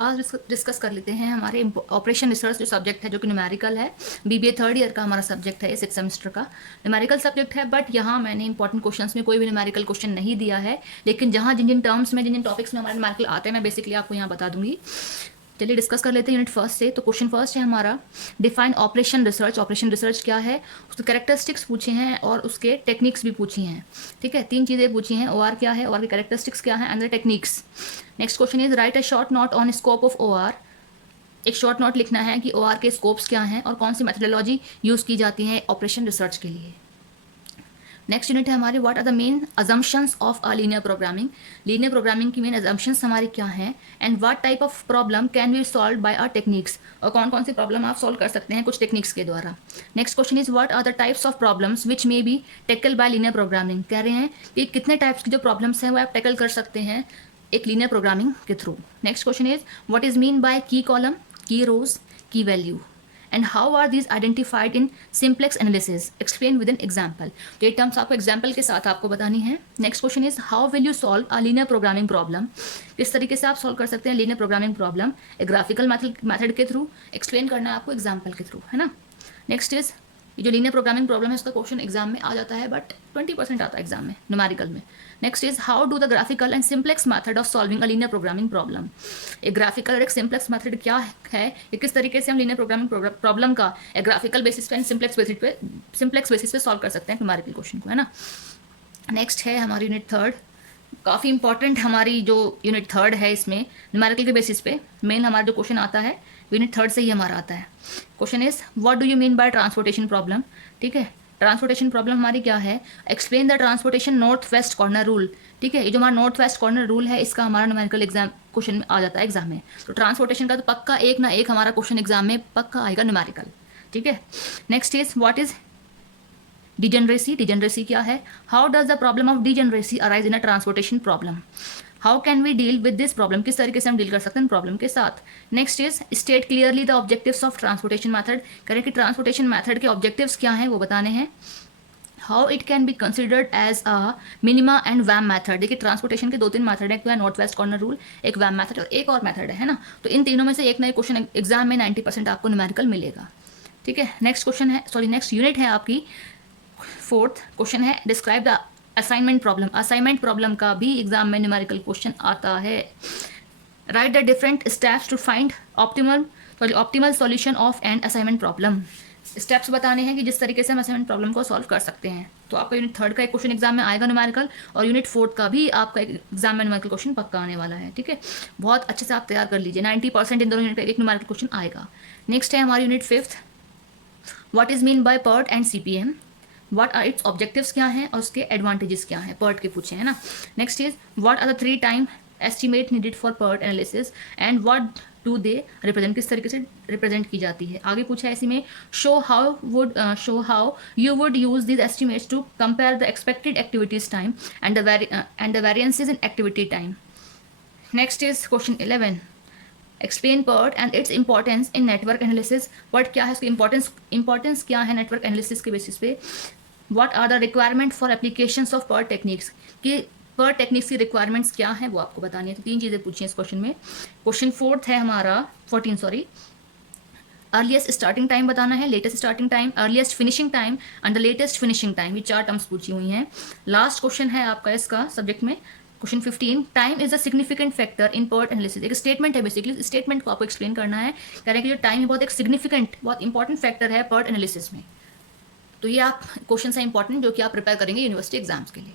आज डिस्कस कर लेते हैं हमारे ऑपरेशन रिसर्च जो सब्जेक्ट है, जो कि न्यूमेरिकल है। बीबीए थर्ड ईयर का हमारा सब्जेक्ट है, 6 सेमेस्टर का न्यूमेरिकल सब्जेक्ट है। बट यहाँ मैंने इंपॉर्टेंट क्वेश्चंस में कोई भी न्यूमेरिकल क्वेश्चन नहीं दिया है, लेकिन जहाँ जिन जिन टर्म्स में, जिन जिन टॉपिक्स में हमारे न्यूमेरिकल आते हैं, मैं बेसिकली आपको यहाँ बता दूंगी। चलिए डिस्कस कर लेते हैं यूनिट फर्स्ट से। तो क्वेश्चन फर्स्ट है हमारा, define operation research. Operation research क्या है, उसके कैरेक्टरिस्टिक्स पूछे हैं और उसके टेक्निक्स भी पूछी हैं। ठीक है, 3 चीज़ें पूछी हैं, ओआर क्या है, ओआर के कैरेक्टरिस्टिक्स क्या है and the techniques. Next question is right a short note on scope of OR. एक शॉर्ट नोट लिखना है कि ओआर के स्कोप्स क्या हैं और कौन सी मेथडोलॉजी यूज़ की जाती है ऑपरेशन रिसर्च के लिए। नेक्स्ट यूनिट है हमारे, what are the main assumptions of a linear programming. Linear programming की मेन अजम्पशंस हमारे क्या हैं and what type of problem can be solve by our techniques, और कौन कौन सी प्रॉब्लम आप सॉल्व कर सकते हैं कुछ टेक्निक्स के द्वारा। Next question is what are the types of problems which may be tackle by linear programming. कह रहे हैं कि कितने टाइप्स की जो प्रॉब्लम्स हैं वो आप टैकल कर सकते हैं एक लीनियर प्रोग्रामिंग के through. Next question is what is mean bye की कॉलम, की रोज, की value and how are these identified in simplex analysis, explain with an example। तो ये टर्म्स आपको एग्जाम्पल के साथ आपको बतानी है। Next question is how will you solve a linear programming problem. किस तरीके से आप सॉल्व कर सकते हैं लीनियर प्रोग्रामिंग प्रॉब्लम, ए ग्राफिकल मेथड के थ्रू, एक्सप्लेन करना है आपको एग्जाम्पल के थ्रू, है ना। नेक्स्ट इज ये जो लीनियर प्रोग्रामिंग प्रॉब्लम है उसका क्वेश्चन एग्जाम में आ जाता है, बट 20% आता है एग्जाम में न्यूमेरिकल में। Next is how do the graphical and simplex method of solving a linear programming problem. एक ग्राफिकल और एक सिंप्लेक्स मेथड क्या है, ये किस तरीके से हम लीनियर प्रोग्रामिंग प्रॉब्लम का एक ग्राफिकल बेसिस पे एंड सिंप्लेक्स बेसिस पे सॉल्व कर सकते हैं न्यूमेरिकल क्वेश्चन को, है ना। नेक्स्ट है हमारी यूनिट थर्ड, काफ़ी इंपॉर्टेंट हमारी जो यूनिट थर्ड है, इसमें न्यूमेरिकल के बेसिस पे मेन हमारा जो क्वेश्चन आता है यूनिट थर्ड से ही हमारा आता है। Question is what do you mean by transportation problem. ठीक है, ट्रांसपोर्टेशन प्रॉब्लम हमारी क्या है, explain the transportation north west corner rule. ठीक है, ये जो हमारा नॉर्थ वेस्ट कॉर्नर रूल है, इसका हमारा न्यूमेरिकल एग्जाम क्वेश्चन में आ जाता है एग्जाम में। तो ट्रांसपोर्टेशन का तो पक्का एक ना एक हमारा क्वेश्चन एग्जाम में पक्का आएगा न्यूमेरिकल। ठीक है, next is what is degeneracy. Degeneracy क्या है, how does the problem of degeneracy arise in a transportation problem, how can we deal with this problem, किस तरीके से हम डील कर सकते हैं प्रॉब्लम के साथ। Next is state clearly the objectives of transportation method. करें कि ट्रांसपोर्टेशन मैथड के ऑब्जेक्टिव्स क्या हैं वो बताने हैं। How it can be considered as a minima and VAM method. देखिए ट्रांसपोर्टेशन के 2-3 मैथड है, नॉर्थ वेस्ट कॉर्नर रूल, एक वैम मैथड और एक और मैथड है ना। तो इन तीनों में से एक ना एक क्वेश्चन एग्जाम में 90% आपको न्यूमेरिकल मिलेगा। ठीक है, नेक्स्ट क्वेश्चन है, सॉरी नेक्स्ट यूनिट है आपकी फोर्थ। क्वेश्चन है describe the assignment problem. Assignment problem का भी एग्जाम में न्यूमेरिकल क्वेश्चन आता है। Write the different steps to find optimal solution of an assignment problem. Steps बताने हैं कि जिस तरीके से हम असाइनमेंट प्रॉब्लम को सॉल्व कर सकते हैं। तो आपका यूनिट थर्ड का एक क्वेश्चन एग्जाम में आएगा न्यूमेरिकल, और यूनिट फोर्थ का भी आपका एग्जाम में न्यूमेरिकल क्वेश्चन पक्का आने वाला है। ठीक है, बहुत अच्छे से आप तैयार कर लीजिए, 90% इन दोनों यूनिट का एक न्यूमेरिकल क्वेश्चन आएगा। नेक्स्ट है हमारी unit fifth, what is mean by PERT and CPM, what are its objectives क्या हैं और उसके एडवांटेजेस क्या हैं, पर्ट के पूछे हैं ना। Next is what are the 3 time estimate needed for PERT analysis and what do they represent, किस तरीके से रिप्रेजेंट की जाती है। आगे पूछा है इसी में, show how you would use this estimates to compare the expected activities time and the variances in activity time. Next is question 11, explain PERT and its importance in network analysis. PERT क्या है, उसकी importance क्या है network analysis के basis पे। What are the requirement for applications of PERT techniques, कि PERT techniques की requirements क्या है वो आपको बतानी है। तो 3 चीज़ें पूछी हैं इस क्वेश्चन में। Question 14 sorry, earliest starting time बताना है, latest starting time, earliest finishing time and the latest finishing time, ये 4 टर्म्स पूछी हुई हैं। लास्ट क्वेश्चन है आपका इसका सब्जेक्ट में, question 15, time is a significant factor in PERT analysis. एक स्टेटमेंट है, बेसिकली स्टेटमेंट को आपको एक्सप्लेन करना है। कह रहे हैं कि जो टाइम है बहुत एक सिग्निफिकेंट, बहुत इंपॉर्टेंट फैक्टर है पर्ट एनालिसिस में। तो ये आप क्वेश्चन है इंपॉर्टेंट जो कि आप प्रिपेयर करेंगे यूनिवर्सिटी एग्जाम्स के लिए।